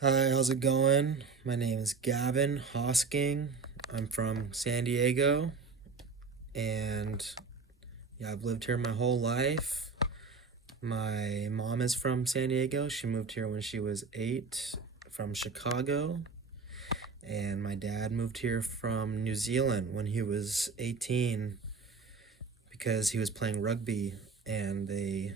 Hi, how's it going? My name is Gavin Hosking. I'm from San Diego, and yeah, I've lived here my whole life. My mom is from San Diego. She moved here when she was 8 from Chicago, and my dad moved here from New Zealand when he was 18 because he was playing rugby, and they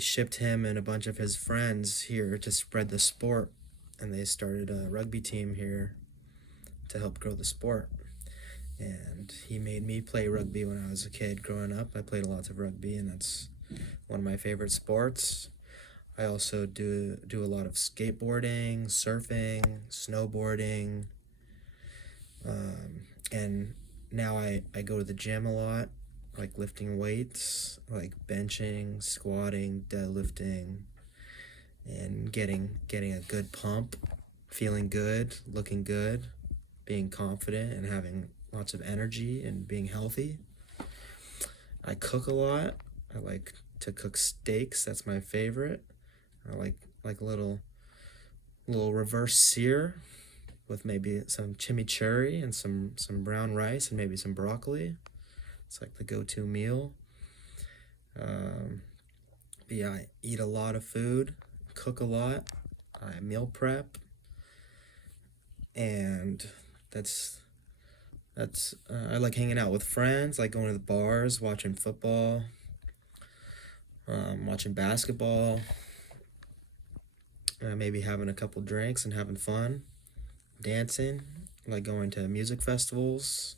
shipped him and a bunch of his friends here to spread the sport, and they started a rugby team here to help grow the sport. And he made me play rugby when I was a kid growing up. I played lots of rugby, and that's one of my favorite sports. I also do a lot of skateboarding, surfing, snowboarding, and now I go to the gym a lot, like lifting weights, like benching, squatting, deadlifting, and getting a good pump, feeling good, looking good, being confident, and having lots of energy and being healthy. I cook a lot. I like to cook steaks. That's my favorite. I like a little reverse sear with maybe some chimichurri and some brown rice and maybe some broccoli. It's like the go-to meal. Um, but yeah, I eat a lot of food, cook a lot. I meal prep, and that's I like hanging out with friends, like going to the bars, watching football, watching basketball, maybe having a couple drinks and having fun, dancing, like going to music festivals,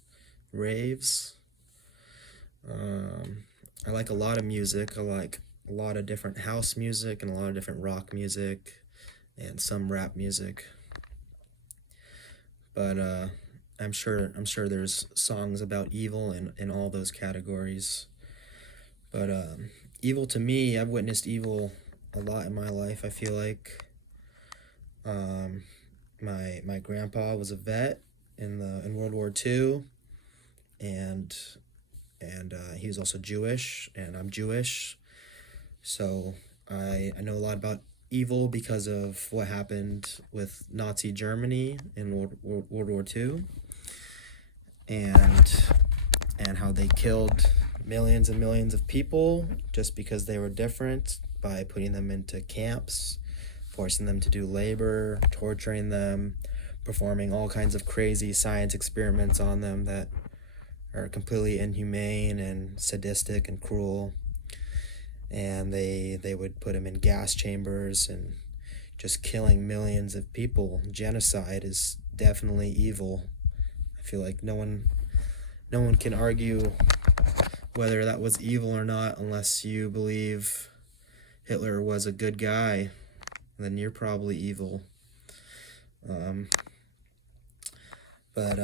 raves. Um, I like a lot of music. I like a lot of different house music and a lot of different rock music and some rap music. But I'm sure there's songs about evil in all those categories. But evil to me, I've witnessed evil a lot in my life. I feel like um, my grandpa was a vet in World War II, and he was also Jewish, and I'm Jewish, so I know a lot about evil because of what happened with Nazi Germany in World War II, and how they killed millions and millions of people just because they were different by putting them into camps, forcing them to do labor, torturing them, performing all kinds of crazy science experiments on them that are completely inhumane and sadistic and cruel. And they would put them in gas chambers and just killing millions of people. Genocide is definitely evil. I feel like no one can argue whether that was evil or not unless you believe Hitler was a good guy. Then you're probably evil. Um, but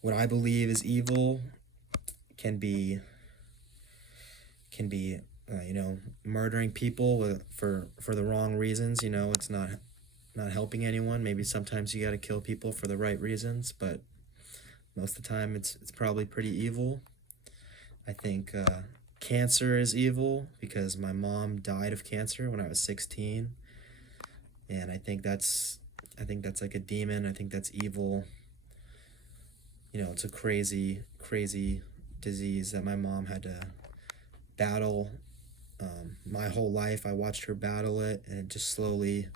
what I believe is evil can be murdering people for the wrong reasons. It's not helping anyone. Maybe sometimes you got to kill people for the right reasons, but most of the time it's probably pretty evil. I think cancer is evil because my mom died of cancer when I was 16, and I think that's like a demon. I think that's evil. It's a crazy disease that my mom had to battle. My whole life I watched her battle it, and it just slowly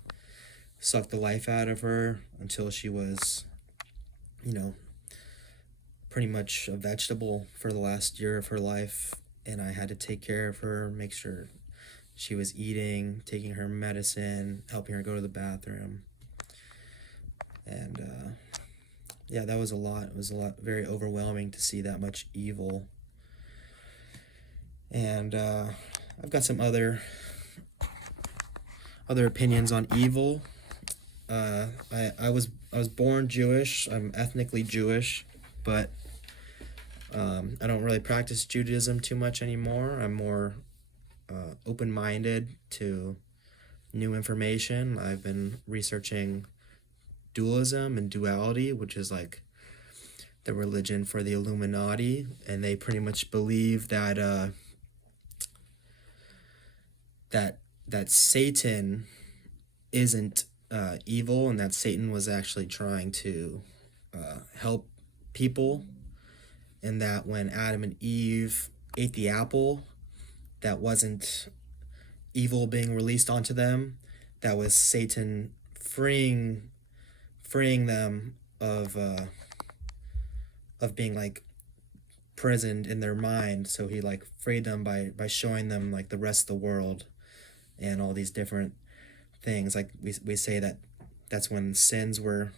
sucked the life out of her until she was, you know, pretty much a vegetable for the last year of her life. And I had to take care of her, make sure she was eating, taking her medicine, helping her go to the bathroom. And yeah, that was a lot. It was a lot, very overwhelming to see that much evil. And I've got some other opinions on evil. I was born Jewish. I'm ethnically Jewish, but I don't really practice Judaism too much anymore. I'm more open minded to new information. I've been researching dualism and duality, which is like the religion for the Illuminati, and they pretty much believe that Satan isn't evil, and that Satan was actually trying to help people, and that when Adam and Eve ate the apple, that wasn't evil being released onto them. That was Satan freeing them of being like prisoned in their mind. So he like freed them by showing them like the rest of the world and all these different things. Like we say that that's when sins were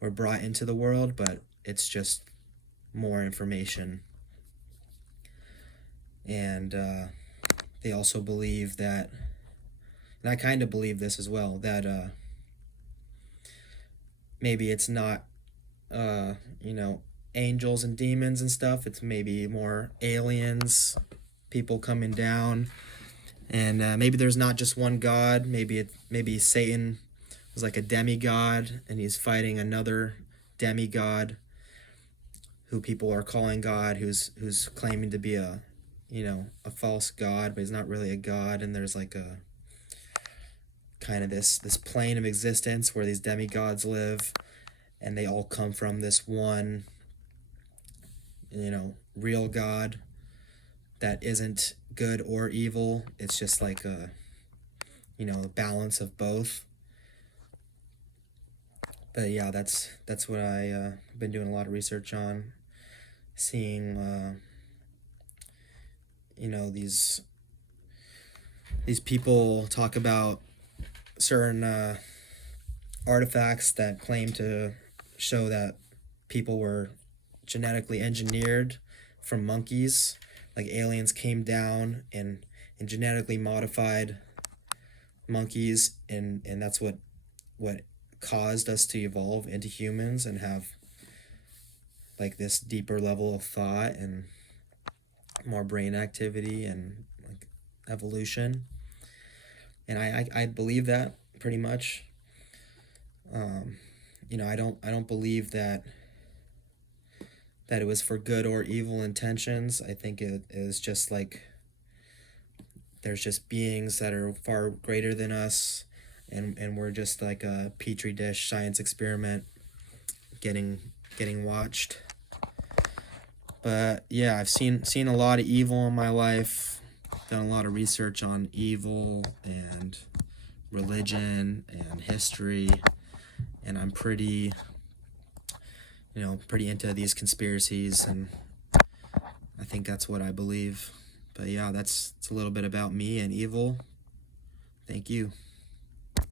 brought into the world, but it's just more information. And they also believe that, and I kind of believe this as well, that maybe it's not angels and demons and stuff. It's maybe more aliens, people coming down, and maybe there's not just one god. Maybe Satan was like a demigod, and he's fighting another demigod, who people are calling God, who's claiming to be a false god, but he's not really a god. And there's like a kind of this plane of existence where these demigods live, and they all come from this one real God that isn't good or evil. It's just like a balance of both. But yeah, that's what I been doing a lot of research on, seeing these people talk about certain artifacts that claim to show that people were genetically engineered from monkeys, like aliens came down and genetically modified monkeys, and that's what caused us to evolve into humans and have like this deeper level of thought and more brain activity and like evolution. And I believe that pretty much. I don't believe that it was for good or evil intentions. I think it is just like there's just beings that are far greater than us, and we're just like a petri dish science experiment getting watched. But yeah, I've seen a lot of evil in my life, done a lot of research on evil and religion and history, and I'm pretty into these conspiracies, and I think that's what I believe. But yeah, it's a little bit about me and evil. Thank you.